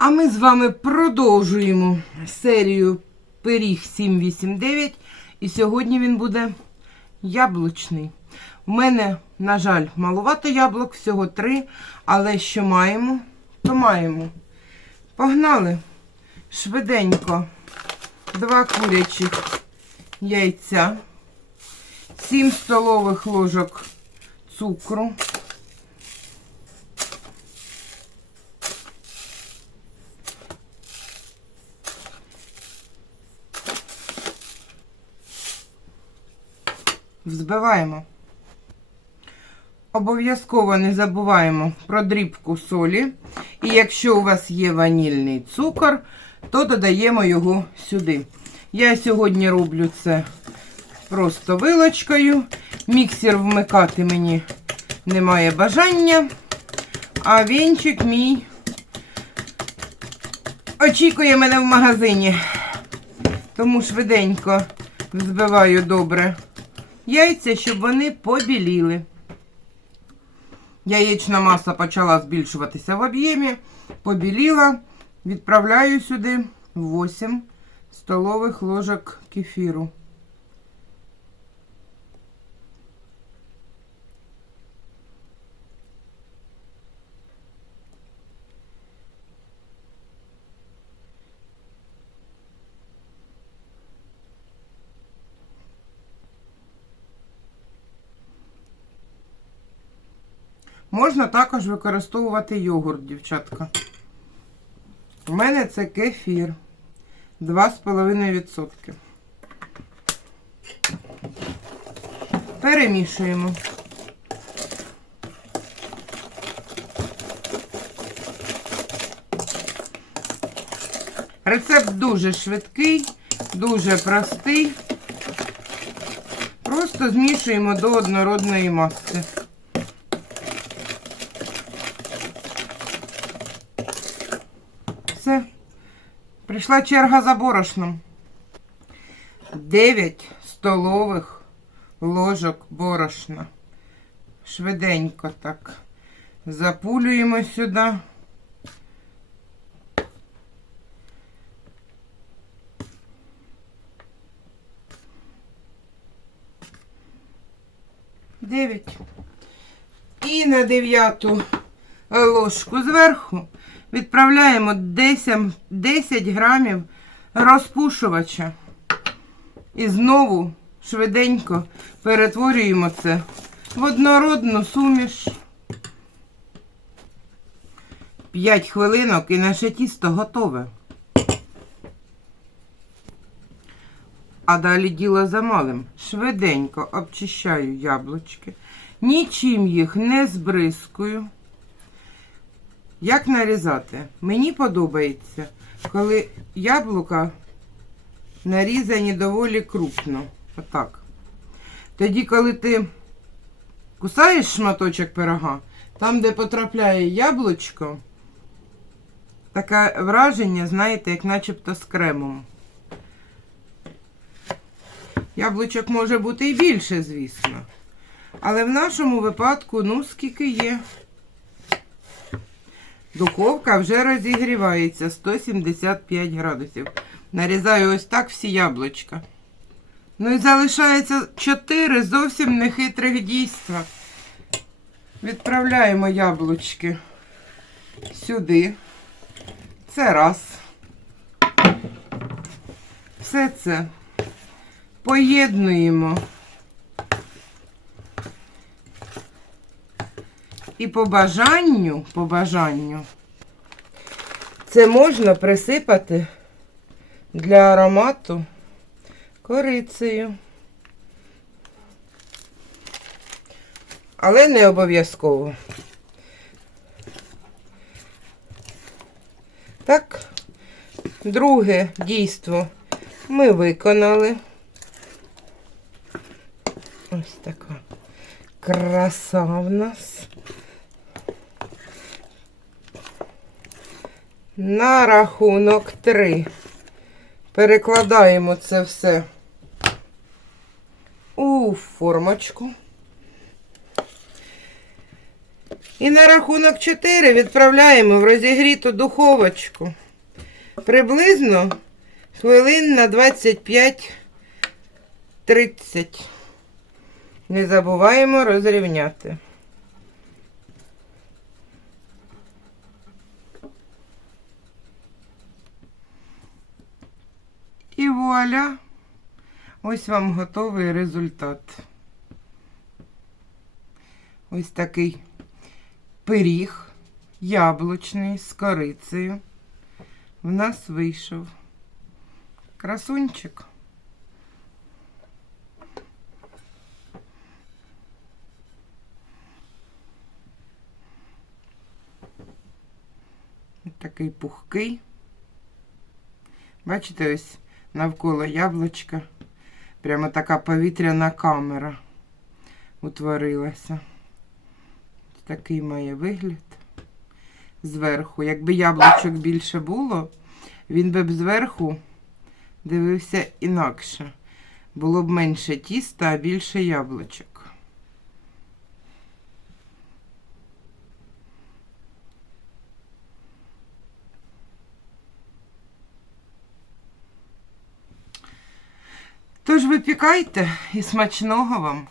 А ми з вами продовжуємо серію пиріг 789. І сьогодні він буде яблучний. У мене, на жаль, малувато яблук, всього три. Але що маємо, то маємо. Погнали швиденько. Два курячих яйця, 7 столових ложок цукру. Взбиваємо. Обов'язково не забуваємо про дрібку солі. І якщо у вас є ванільний цукор, то додаємо його сюди. Я сьогодні роблю це просто вилочкою. Міксер вмикати мені немає бажання. А вінчик мій очікує мене в магазині. Тому швиденько взбиваю добре яйця, щоб вони побіліли. Яєчна маса почала збільшуватися в об'ємі, побіліла. Відправляю сюди 8 столових ложок кефіру. Можна також використовувати йогурт, дівчатка. У мене це кефір 2,5%. Перемішуємо. Рецепт дуже швидкий, дуже простий. Просто змішуємо до однородної маси. Все. Прийшла черга за борошном. 9 столових ложок борошна. Швиденько так. Запулюємо сюди. Дев'ять. І на дев'яту ложку зверху відправляємо 10, 10 грамів розпушувача. І знову швиденько перетворюємо це в однородну суміш. 5 хвилинок і наше тісто готове. А далі діло за малим. Швиденько обчищаю яблучки. Нічим їх не збризкую. Як нарізати? Мені подобається, коли яблука нарізані доволі крупно. Отак. Тоді, коли ти кусаєш шматочок пирога, там, де потрапляє яблучко, таке враження, знаєте, як начебто з кремом. Яблучок може бути і більше, звісно. Але в нашому випадку, ну, скільки є. Духовка вже розігрівається 175 градусів. Нарізаю ось так всі яблучка. Ну і залишається 4 зовсім нехитрих дійства. Відправляємо яблучки сюди. Це раз. Все це поєднуємо. І по бажанню, по бажанню, це можна присипати для аромату корицею. Але не обов'язково. Так, друге дійство ми виконали. Ось така краса в нас. На рахунок три. Перекладаємо це все у формочку. І на рахунок 4 відправляємо в розігріту духовочку. Приблизно хвилин на 25-30. Не забуваємо розрівняти. І вуаля! Ось вам готовий результат. Ось такий пиріг яблучний з корицею. В нас вийшов красунчик. Такий пухкий. Бачите, ось навколо яблучка прямо така повітряна камера утворилася. Такий має вигляд зверху. Якби яблучок більше було, він би б зверху дивився інакше. Було б менше тіста, а більше яблучок. Тож випікайте і смачного вам!